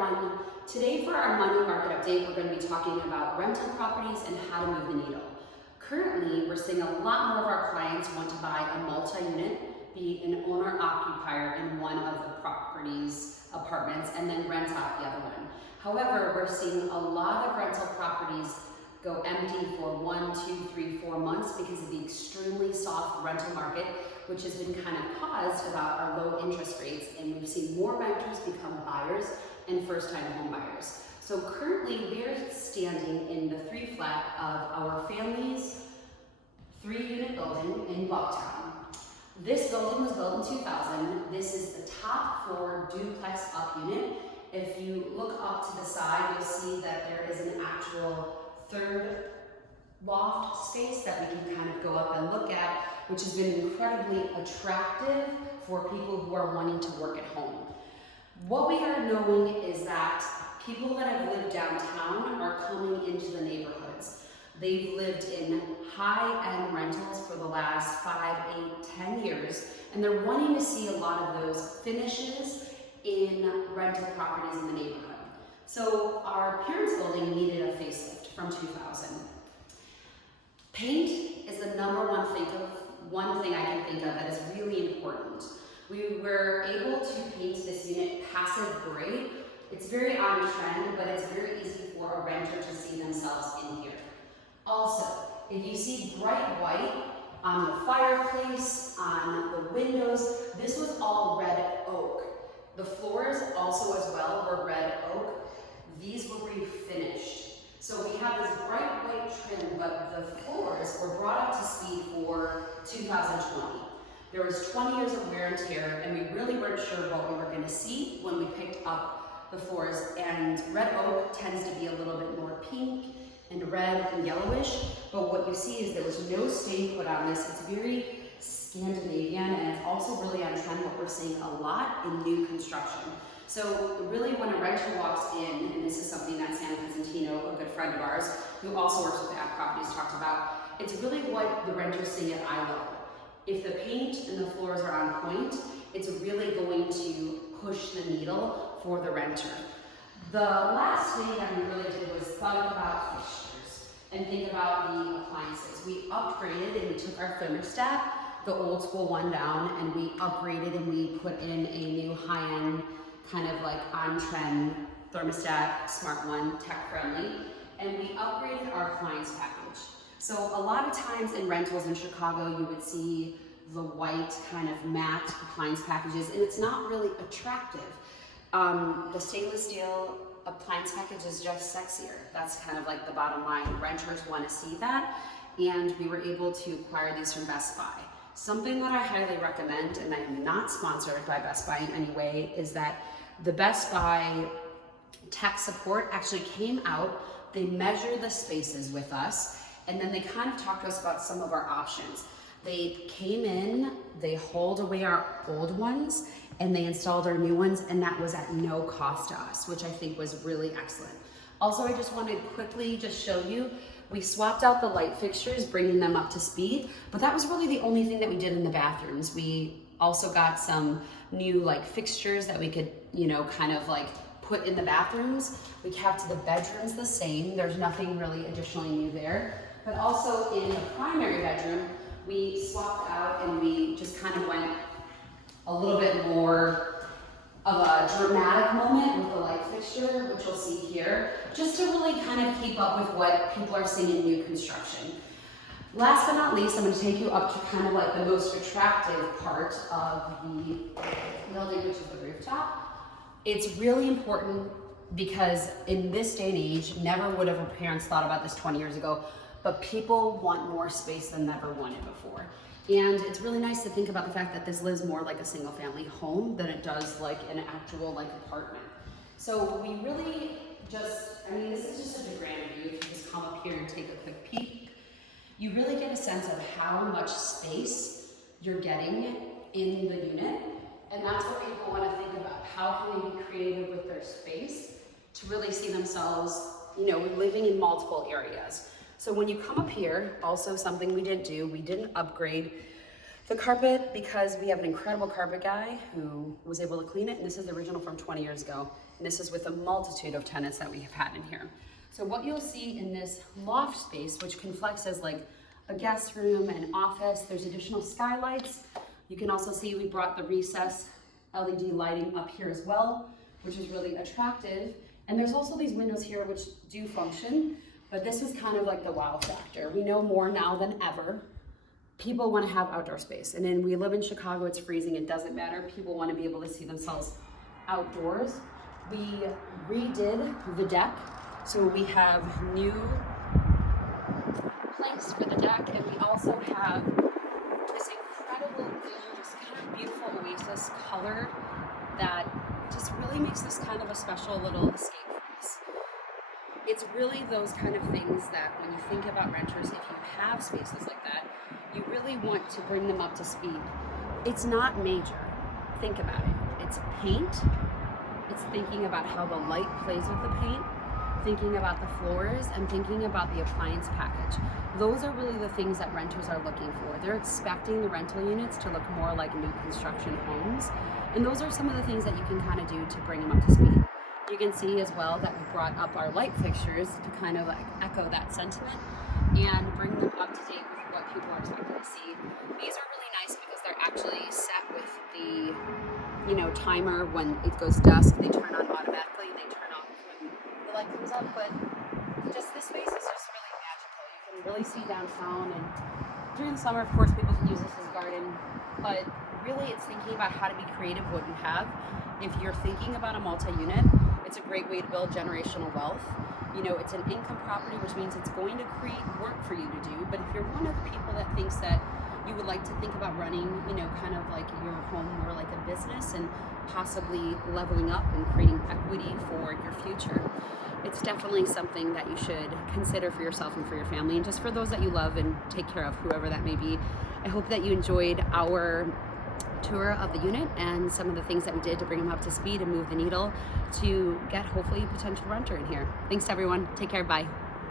everyone. Today for our money market update, we're going to be talking about rental properties and how to move the needle. Currently, we're seeing a lot more of our clients want to buy a multi-unit, be an owner-occupier in one of the properties, apartments, and then rent out the other one. However, we're seeing a lot of rental properties go empty for 1, 2, 3, 4 months because of the extremely soft rental market, which has been kind of caused about our low interest rates, and we've seen more renters become buyers and first-time home buyers. So currently we're standing in the 3 flat of our family's 3-unit building in Bucktown. This building was built in 2000. This is the top floor duplex up unit. If you look up to the side, you'll see that there is an actual 3rd loft space that we can kind of go up and look at, which has been incredibly attractive for people who are wanting to work at home. What we are knowing is that people that have lived downtown are coming into the neighborhoods. They've lived in high-end rentals for the last 5, 8, 10 years, and they're wanting to see a lot of those finishes in rental properties in the neighborhood. So our parents' building needed a facelift from 2000. Paint is the number one thing I can think of that is really important. We were able to paint this unit passive gray. It's very on trend, but it's very easy for a renter to see themselves in here. Also, if you see bright white on the fireplace, on the windows, this was all red oak. The floors also as well were red oak. These were refinished. So we have this bright white trim, but the floors were brought up to speed for 2020. There was 20 years of wear and tear, and we really weren't sure what we were going to see when we picked up the floors. And red oak tends to be a little bit more pink and red and yellowish, but what you see is there was no stain put on this. It's very Scandinavian, and it's also really on trend what we're seeing a lot in new construction. So really when a renter walks in, and this is something that Sam Cusentino, a good friend of ours, who also works with App Properties, talked about, it's really what the renters see at eye level. If the paint and the floors are on point, it's really going to push the needle for the renter. The last thing that we really did was think about fixtures and think about the appliances. We upgraded and we took our thermostat, the old school one down, and we upgraded and we put in a new high-end kind of like on-trend thermostat, smart one, tech-friendly, and we upgraded our appliance package. So a lot of times in rentals in Chicago, you would see the white kind of matte appliance packages, and it's not really attractive. The stainless steel appliance package is just sexier. That's kind of like the bottom line. Renters want to see that, and we were able to acquire these from Best Buy. Something that I highly recommend, and I am not sponsored by Best Buy in any way, is that the Best Buy tech support actually came out, they measured the spaces with us, and then they kind of talked to us about some of our options. They came in, they hauled away our old ones, and they installed our new ones, and that was at no cost to us, which I think was really excellent. Also, I just wanted to quickly just show you, we swapped out the light fixtures, bringing them up to speed, but that was really the only thing that we did in the bathrooms. We also got some new like fixtures that we could, kind of like put in the bathrooms. We kept the bedrooms the same. There's nothing really additionally new there. But also in the primary bedroom, we swapped out and we just kind of went a little bit more of a dramatic moment with the light fixture, which you'll see here, just to really kind of keep up with what people are seeing in new construction. Last but not least, I'm going to take you up to kind of like the most attractive part of the building, which is the rooftop. It's really important because in this day and age, never would have our parents thought about this 20 years ago, but people want more space than never wanted before. And it's really nice to think about the fact that this lives more like a single family home than it does like an actual like apartment. So we really just, this is just such a grand view. If you just come up here and take a quick peek, you really get a sense of how much space you're getting in the unit. And that's what people want to think about. How can they be creative with their space to really see themselves, living in multiple areas. So when you come up here, also something we didn't do, we didn't upgrade The carpet, because we have an incredible carpet guy who was able to clean it, and this is the original from 20 years ago. And this is with a multitude of tenants that we have had in here. So what you'll see in this loft space, which can flex as like a guest room and office, there's additional skylights. You can also see we brought the recess LED lighting up here as well, which is really attractive. And there's also these windows here which do function, but this is kind of like the wow factor. We know more now than ever. People want to have outdoor space. And then we live in Chicago, it's freezing, it doesn't matter. People want to be able to see themselves outdoors. We redid the deck. So we have new planks for the deck, and we also have this incredible blue, this kind of beautiful oasis color that just really makes this kind of a special little escape for us. It's really those kind of things that when you think about renters, if you have spaces like that, you really want to bring them up to speed. It's not major. Think about it. It's paint. It's thinking about how the light plays with the paint, thinking about the floors, and thinking about the appliance package. Those are really the things that renters are looking for. They're expecting the rental units to look more like new construction homes. And those are some of the things that you can kind of do to bring them up to speed. You can see as well that we brought up our light fixtures to kind of like echo that sentiment and bring them up to date with what people are expecting to see. These are really nice because they're actually set with the, timer. When it goes dusk, they turn on automatically. They turn off when the light comes up. But just this space is just really magical. You can really see downtown, and during the summer, of course, people can use this as a garden. But really, it's thinking about how to be creative with what you have. If you're thinking about a multi-unit, it's a great way to build generational wealth. It's an income property, which means it's going to create work for you to do. But if you're one of the people that thinks that you would like to think about running, kind of like your home more like a business and possibly leveling up and creating equity for your future, it's definitely something that you should consider for yourself and for your family, and just for those that you love and take care of, whoever that may be. I hope that you enjoyed our tour of the unit and some of the things that we did to bring them up to speed and move the needle to get hopefully a potential renter in here. Thanks everyone. Take care. Bye.